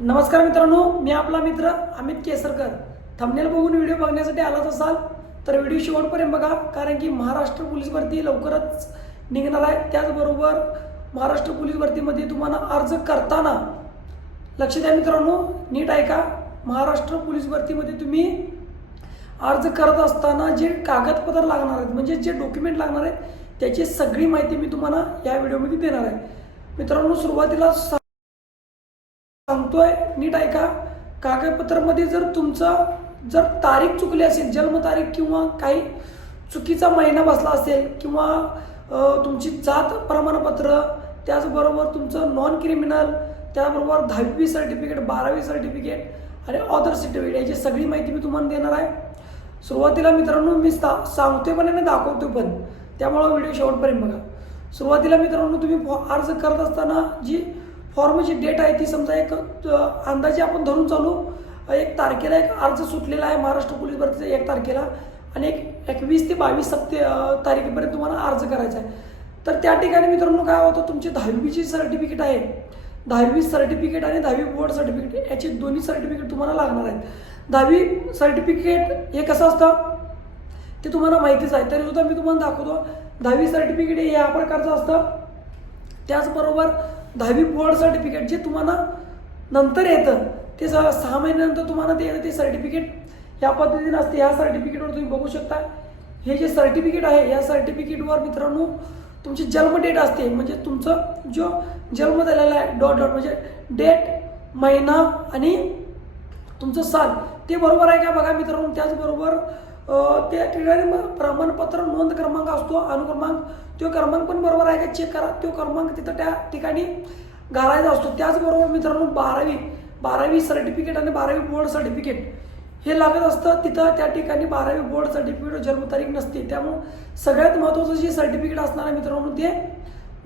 नमस्कार मित्रांनो, मी आपला मित्र अमित केसरकर. थंबनेल बघून व्हिडिओ बघण्यासाठी आलाच असाल तर व्हिडिओ शेवटपर्यंत बघा, कारण की महाराष्ट्र पोलीस भरती लवकरच निघणार आहे. त्याचबरोबर महाराष्ट्र पोलीस भरतीमध्ये तुम्हाला अर्ज करताना लक्ष द्या मित्रांनो, नीट ऐका. महाराष्ट्र पोलीस भरतीमध्ये तुम्ही अर्ज करत असताना जे कागदपत्र लागणार आहेत, म्हणजे जे डॉक्युमेंट लागणार आहेत, त्याची सगळी माहिती मी तुम्हाला या व्हिडिओमध्ये देणार आहे. मित्रांनो, सुरुवातीला सांगतोय, नीट ऐका. कागदपत्रामध्ये जर तारीख चुकली असेल, जन्मतारीख किंवा काही चुकीचा महिना बसला असेल किंवा तुमची जात प्रमाणपत्र, त्याचबरोबर तुमचं नॉन क्रिमिनल, त्याचबरोबर 10वी सर्टिफिकेट, 12वी सर्टिफिकेट आणि ऑदर सर्टिफिकेट, याची सगळी माहिती मी तुम्हाला देणार आहे. सुरुवातीला मित्रांनो मी सांगतोय पण आणि दाखवतोय पण, त्यामुळं व्हिडिओ शेवटपर्यंत बघा. सुरुवातीला मित्रांनो, तुम्ही अर्ज करत असताना जी फॉर्मची डेट आहे ती समजा एक अंदाजे आपण धरून चालू, 1 तारखेला एक अर्ज सुटलेला आहे महाराष्ट्र पोलीस भरतीचा 1 तारखेला, आणि 21 ते 22 तारखेपर्यंत तुम्हाला अर्ज करायचा आहे. तर त्या ठिकाणी मित्रांनो काय होतं, तुमची 10वीची सर्टिफिकेट आहे, 10वी सर्टिफिकेट आणि 10वी बोर्ड सर्टिफिकेट, याचे दोन्ही सर्टिफिकेट तुम्हाला लागणार आहेत. 10वी सर्टिफिकेट हे कसं असतं ते तुम्हाला माहितीच आहे, तरी सुद्धा मी तुम्हाला दाखवतो. 10वी सर्टिफिकेट हे या प्रकारचं असतं. त्याचबरोबर 10वी बोर्ड सर्टिफिकेट जे तुम्हाला नंतर येतं, ते 6 महिन्यानंतर तुम्हाला ते येतं. ते सर्टिफिकेट या पद्धतीने असते. ह्या सर्टिफिकेटवर तुम्ही बघू शकता, हे जे सर्टिफिकेट आहे या सर्टिफिकेटवर मित्रांनो तुमची जन्म डेट असते, म्हणजे तुमचं जो जन्म झालेला आहे डॉट म्हणजे डेट, महिना आणि तुमचं साल ते बरोबर आहे का बघा मित्रांनो. त्याचबरोबर त्या ठिकाणी प्रमाणपत्र नोंद क्रमांक असतो, अनुक्रमांक, तो क्रमांक पण बरोबर आहे का चेक करा. तो क्रमांक तिथं त्या ठिकाणी घालायचा असतो. त्याचबरोबर मित्रांनो 12वी सर्टिफिकेट आणि 12वी बोर्ड सर्टिफिकेट हे लागत असतं तिथं. त्या ठिकाणी 12वी बोर्ड सर्टिफिकेट जन्मतारीख नसते, त्यामुळं सगळ्यात महत्त्वाचं जे सर्टिफिकेट असणार आहे मित्रांनो ते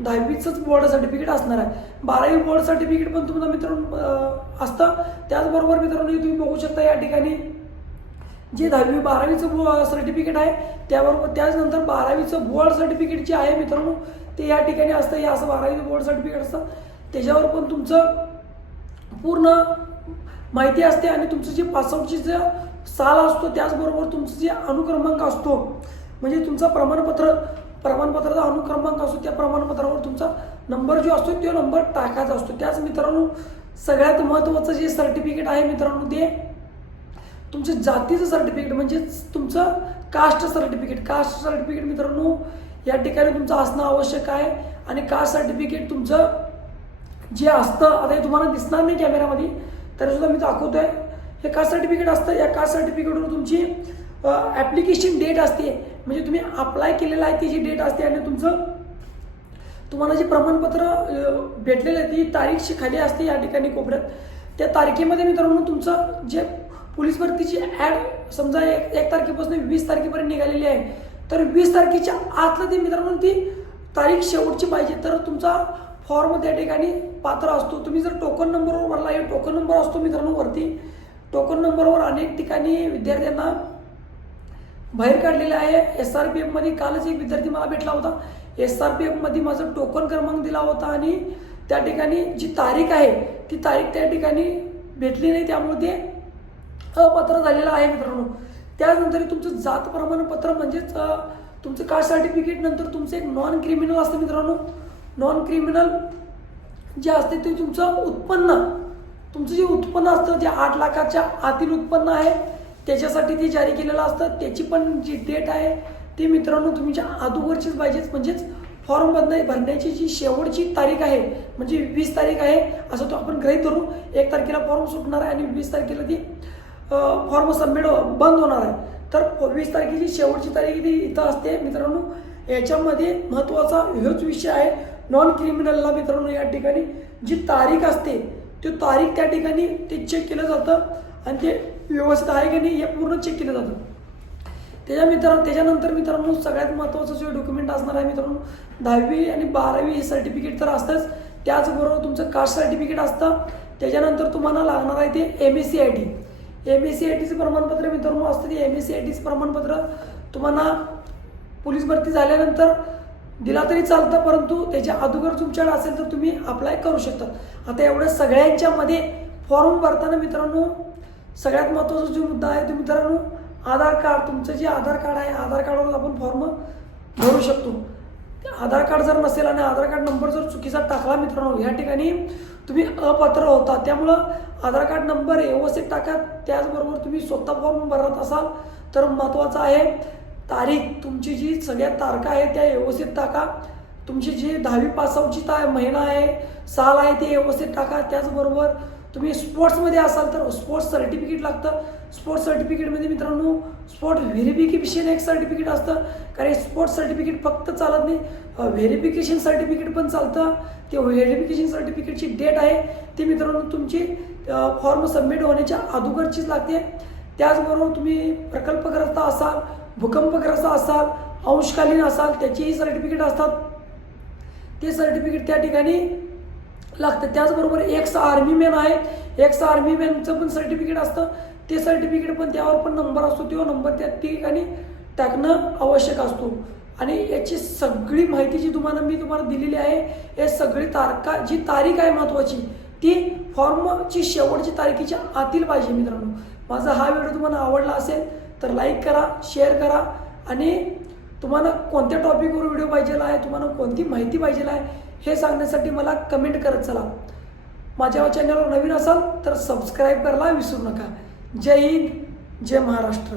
10वीचंच बोर्ड सर्टिफिकेट असणार आहे. 12वी बोर्ड सर्टिफिकेट पण तुम्हाला मित्रांनो असतं. त्याचबरोबर मित्रांनो तुम्ही बघू शकता या ठिकाणी जे 10वी 12वीचं सर्टिफिकेट आहे, त्याबरोबर त्याचनंतर 12वीचं बोर्ड सर्टिफिकेट जे आहे मित्रांनो ते या ठिकाणी असतं. हे असं 12वीचं बोर्ड सर्टिफिकेट असतं, त्याच्यावर पण तुमचं पूर्ण माहिती असते आणि तुमचं जे पासआउटची जे साल असतो, त्याचबरोबर तुमचं जे अनुक्रमांक असतो, म्हणजे तुमचा प्रमाणपत्राचा अनुक्रमांक असतो, त्या प्रमाणपत्रावर तुमचा नंबर जो असतो तो नंबर टाकायचा असतो. त्याच मित्रांनो सगळ्यात महत्त्वाचं जे सर्टिफिकेट आहे मित्रांनो ते तुमच्या जातीचं सर्टिफिकेट, म्हणजे तुमचं कास्ट सर्टिफिकेट मित्रांनो या ठिकाणी तुमचं असणं आवश्यक आहे. आणि कास्ट सर्टिफिकेट तुमचं जे असतं, आता हे तुम्हाला दिसणार नाही कॅमेरामध्ये तरी सुद्धा मी दाखवतोय, हे कास्ट सर्टिफिकेट असतं. या कास्ट सर्टिफिकेटवर तुमची ॲप्लिकेशन डेट असते, म्हणजे तुम्ही अप्लाय केलेलं आहे त्याची डेट असते, आणि तुम्हाला जे प्रमाणपत्र भेटलेलं आहे ती तारीख खाली असते या ठिकाणी कोपऱ्यात. त्या तारखेमध्ये मित्रांनो तुमचं जे पोलीस भरतीची ॲड समजा 1 तारखेपासून 20 तारखेपर्यंत निघालेली आहे, तर 20 तारखेच्या आतलं ते मित्रांनो ती तारीख शेवटची पाहिजे, तर तुमचा फॉर्म त्या ठिकाणी पात्र असतो. तुम्ही जर टोकन नंबरवर भरला, हे टोकन नंबर असतो मित्रांनो वरती, टोकन नंबरवर अनेक ठिकाणी विद्यार्थ्यांना बाहेर काढलेलं आहे. SRPFमध्ये कालच एक विद्यार्थी मला भेटला होता, SRPFमध्ये माझा टोकन क्रमांक दिला होता आणि त्या ठिकाणी जी तारीख आहे ती तारीख त्या ठिकाणी भेटली नाही, त्यामुळे ते अपात्र झालेलं आहे मित्रांनो. त्यानंतर तुमचं जात प्रमाणपत्र म्हणजेच तुमचं कास्ट सर्टिफिकेट नंतर तुमचं एक नॉन क्रिमिनल असतं मित्रांनो. नॉन क्रिमिनल जे असते ते तुमचं जे उत्पन्न असतं, जे 8 लाखाच्या आतील उत्पन्न आहे त्याच्यासाठी ते जारी केलेलं असतं. त्याची पण जी डेट आहे ती मित्रांनो तुमच्या अगोदरचीच पाहिजेच, म्हणजेच फॉर्म भरण्याची जी शेवटची तारीख आहे म्हणजे 20 तारीख आहे असं तो आपण गृहीत धरू. 1 तारखेला फॉर्म सुटणार आहे आणि 20 तारखेला ती फॉर्म सबमिट बंद होणार आहे, तर 20 तारखेची शेवटची तारीख ती इथं असते मित्रांनो. याच्यामध्ये महत्त्वाचा हेच विषय आहे, नॉन क्रिमिनलला मित्रांनो या ठिकाणी जी तारीख असते ती तारीख त्या ठिकाणी ते चेक केलं जातं आणि ते व्यवस्थित आहे की नाही हे पूर्ण चेक केलं जातं. त्याच्यानंतर मित्रांनो सगळ्यात महत्त्वाचं जे डॉक्युमेंट असणार आहे मित्रांनो 10वी आणि 12वी हे सर्टिफिकेट तर असतंच, त्याचबरोबर तुमचं कास्ट सर्टिफिकेट असतं. त्याच्यानंतर तुम्हाला लागणार आहे ते MSc-IT प्रमाणपत्र मित्रांनो असतं. ते MSc-ITचं प्रमाणपत्र तुम्हाला पोलीस भरती झाल्यानंतर दिला तरी चालतं, परंतु त्याच्या अगोदर तुमच्याकडे असेल तर तुम्ही अप्लाय करू शकता. आता एवढ्या सगळ्यांच्या मध्ये फॉर्म भरताना मित्रांनो सगळ्यात महत्त्वाचा जो मुद्दा आहे तो मित्रांनो आधार कार्ड, तुमचं जे आधार कार्ड आहे आधार कार्डवर आपण फॉर्म भरू शकतो. आधार कार्ड जर नसेल आणि आधार कार्ड नंबर जर चुकीचा टाकला मित्रांनो ह्या ठिकाणी तुम्ही अपात्र होता. त्यामुळं आधार कार्ड नंबर व्यवस्थित टाका. त्याचबरोबर तुम्ही स्वतः फॉर्म भरत असाल तर महत्त्वाचं आहे तारीख, तुमची जी सगळ्या तारखा आहे त्या व्यवस्थित टाका. तुमची जी 10वी पासआउटची महिना आहे, साल आहे ते व्यवस्थित टाका. त्याचबरोबर तुम्ही स्पोर्ट्समध्ये असाल तर स्पोर्ट्स सर्टिफिकेट लागतं. स्पोर्ट्स सर्टिफिकेटमध्ये मित्रांनो स्पोर्ट्स व्हेरिफिकेशन एक सर्टिफिकेट असतं. कारण स्पोर्ट्स सर्टिफिकेट फक्त चालत नाही, व्हेरिफिकेशन सर्टिफिकेट पण चालतं. ते व्हेरिफिकेशन सर्टिफिकेटची डेट आहे ती मित्रांनो तुमची फॉर्म सबमिट होण्याच्या अगोदरचीच लागते. त्याचबरोबर तुम्ही प्रकल्पग्रस्त असाल, भूकंपग्रस्त असाल, अंशकालीन असाल त्याचीही सर्टिफिकेट असतात. ते सर्टिफिकेट त्या ठिकाणी लागतं. त्याचबरोबर एक्स आर्मी मॅन आहे, एक्स आर्मी मॅनचं पण सर्टिफिकेट असतं. ते सर्टिफिकेट पण त्यावर पण नंबर असतो, तो नंबर त्या ठिकाणी टाकणं आवश्यक असतो. आणि याची सगळी माहिती जी मी तुम्हाला दिलेली आहे हे सगळी जी तारीख आहे महत्त्वाची ती फॉर्मची शेवटची तारखेच्या आतील पाहिजे मित्रांनो. माझा हा व्हिडिओ तुम्हाला आवडला असेल तर लाईक करा, शेअर करा आणि तुम्हाला कोणत्या टॉपिकवर व्हिडिओ पाहिजे आहे, तुम्हाला कोणती माहिती पाहिजे आहे हे सांगण्यासाठी मला कमेंट करत चला. माझ्या चॅनलवर नवीन असाल तर सबस्क्राईब करायला विसरू नका. जय हिंद, जय महाराष्ट्र.